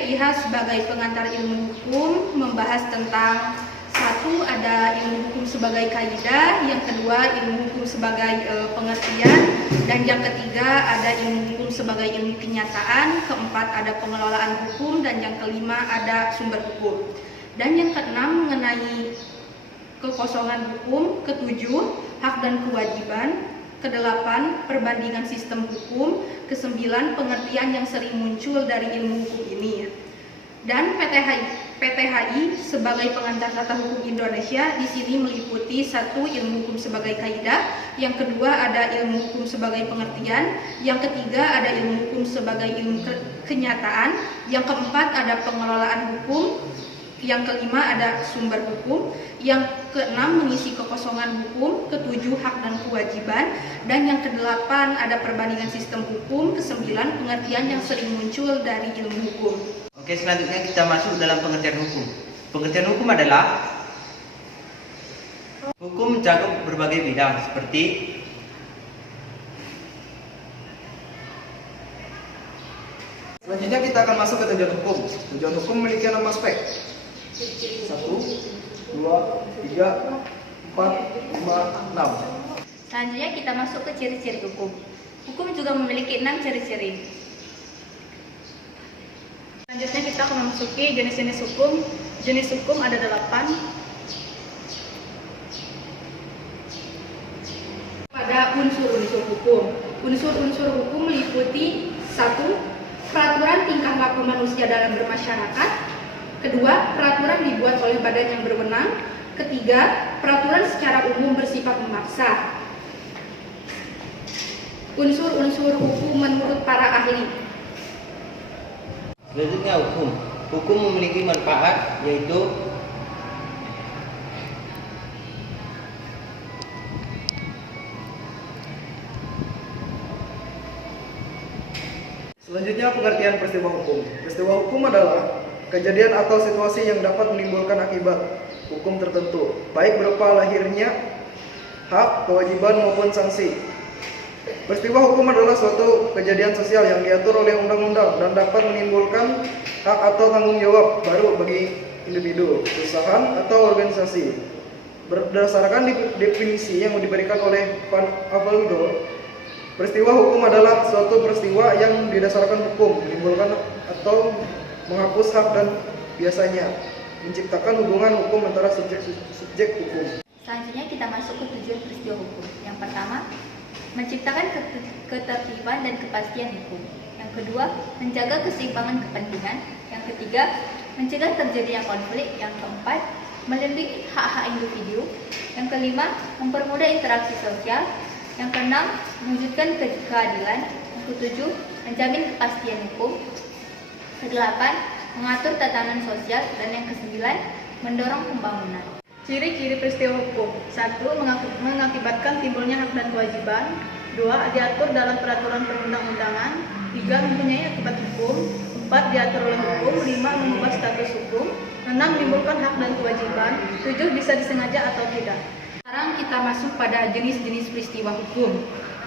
PIH sebagai pengantar ilmu hukum membahas tentang satu, ada ilmu hukum sebagai kaidah, yang kedua ilmu hukum sebagai pengertian, dan yang ketiga ada ilmu hukum sebagai ilmu kenyataan, keempat ada pengelolaan hukum, dan yang kelima ada sumber hukum. Dan yang keenam mengenai kekosongan hukum, ketujuh hak dan kewajiban, kedelapan perbandingan sistem hukum, kesembilan pengertian yang sering muncul dari ilmu hukum ini. Dan PTHI sebagai pengantar tata hukum Indonesia di sini meliputi satu, ilmu hukum sebagai kaidah, yang kedua ada ilmu hukum sebagai pengertian, yang ketiga ada ilmu hukum sebagai ilmu kenyataan, yang keempat ada pengelolaan hukum, yang kelima ada sumber hukum, yang keenam mengisi kekosongan hukum, ketujuh hak dan kewajiban, dan yang kedelapan ada perbandingan sistem hukum, kesembilan pengertian yang sering muncul dari ilmu hukum. Oke, selanjutnya kita masuk dalam pengertian hukum. Pengertian hukum adalah hukum mencakup berbagai bidang seperti selanjutnya kita akan masuk ke tujuan hukum. Tujuan hukum memiliki 6 aspek. 1, 2, 3, 4, 5, 6. Selanjutnya kita masuk ke ciri-ciri hukum. Hukum juga memiliki 6 ciri-ciri. Selanjutnya kita akan memasuki jenis-jenis hukum. Jenis hukum ada 8. Pada unsur-unsur hukum. Unsur-unsur hukum meliputi 1. Peraturan tingkah laku manusia dalam bermasyarakat. Kedua, peraturan dibuat oleh badan yang berwenang. Ketiga, peraturan secara umum bersifat memaksa. Unsur-unsur hukum menurut para ahli. selanjutnya hukum. Hukum memiliki manfaat yaitu Selanjutnya pengertian peristiwa hukum. Peristiwa hukum adalah kejadian atau situasi yang dapat menimbulkan akibat hukum tertentu, baik berupa lahirnya hak, kewajiban maupun sanksi. Peristiwa hukum adalah suatu kejadian sosial yang diatur oleh undang-undang dan dapat menimbulkan hak atau tanggung jawab baru bagi individu, perusahaan, atau organisasi. Berdasarkan definisi yang diberikan oleh Van Aveldo, peristiwa hukum adalah suatu peristiwa yang didasarkan hukum, menimbulkan atau menghapus hak dan biasanya menciptakan hubungan hukum antara subjek hukum. Selanjutnya kita masuk ke tujuan peristiwa hukum. Yang pertama, menciptakan ketertiban dan kepastian hukum. Yang kedua, menjaga keseimbangan kepentingan. Yang ketiga, mencegah terjadinya konflik. Yang keempat, melindungi hak-hak individu. Yang kelima, mempermudah interaksi sosial. Yang keenam, mewujudkan keadilan. Yang ketujuh, menjamin kepastian hukum. Kedelapan, mengatur tatanan sosial. Dan yang kesembilan, mendorong pembangunan. Ciri-ciri peristiwa hukum. 1. Mengakibatkan timbulnya hak dan kewajiban. 2. Diatur dalam peraturan perundang-undangan. 3. Mempunyai akibat hukum. 4. Diatur oleh hukum. 5. Mengubah status hukum. 6. Menimbulkan hak dan kewajiban. 7. Bisa disengaja atau tidak. Sekarang kita masuk pada jenis-jenis peristiwa hukum.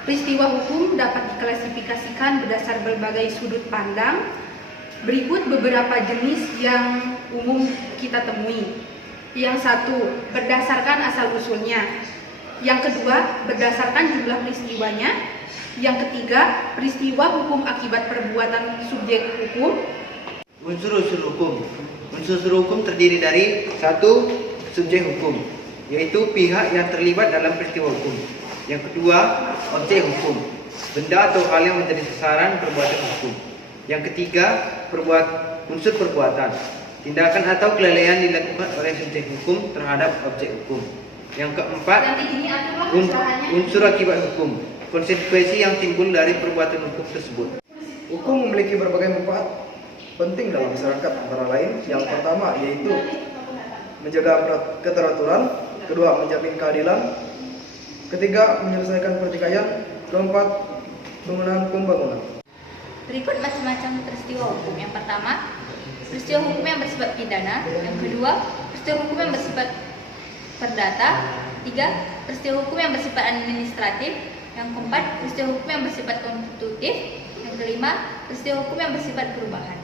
Peristiwa hukum dapat diklasifikasikan berdasar berbagai sudut pandang. Berikut beberapa jenis yang umum kita temui. Yang 1, berdasarkan asal-usulnya. Yang kedua, berdasarkan jumlah peristiwanya. Yang ketiga, peristiwa hukum akibat perbuatan subjek hukum. unsur-unsur hukum. Unsur-unsur hukum terdiri dari 1. Subjek hukum, yaitu pihak yang terlibat dalam peristiwa hukum. Yang kedua, objek hukum, benda atau hal yang menjadi sasaran perbuatan hukum. Yang ketiga, unsur perbuatan, tindakan atau kelalaian dilakukan oleh subjek hukum terhadap objek hukum. Yang keempat, unsur akibat hukum, konsekuensi yang timbul dari perbuatan hukum tersebut. Hukum memiliki berbagai manfaat penting dalam masyarakat, antara lain yang pertama yaitu menjaga keteraturan, kedua menjamin keadilan, ketiga menyelesaikan pertikaian, keempat pembangunan. Berikut macam-macam peristiwa hukum. Yang pertama, peristiwa hukum yang bersifat pidana. Yang kedua, peristiwa hukum yang bersifat perdata. 3. Peristiwa hukum yang bersifat administratif. Yang keempat, peristiwa hukum yang bersifat konstitutif. Yang kelima, peristiwa hukum yang bersifat perubahan.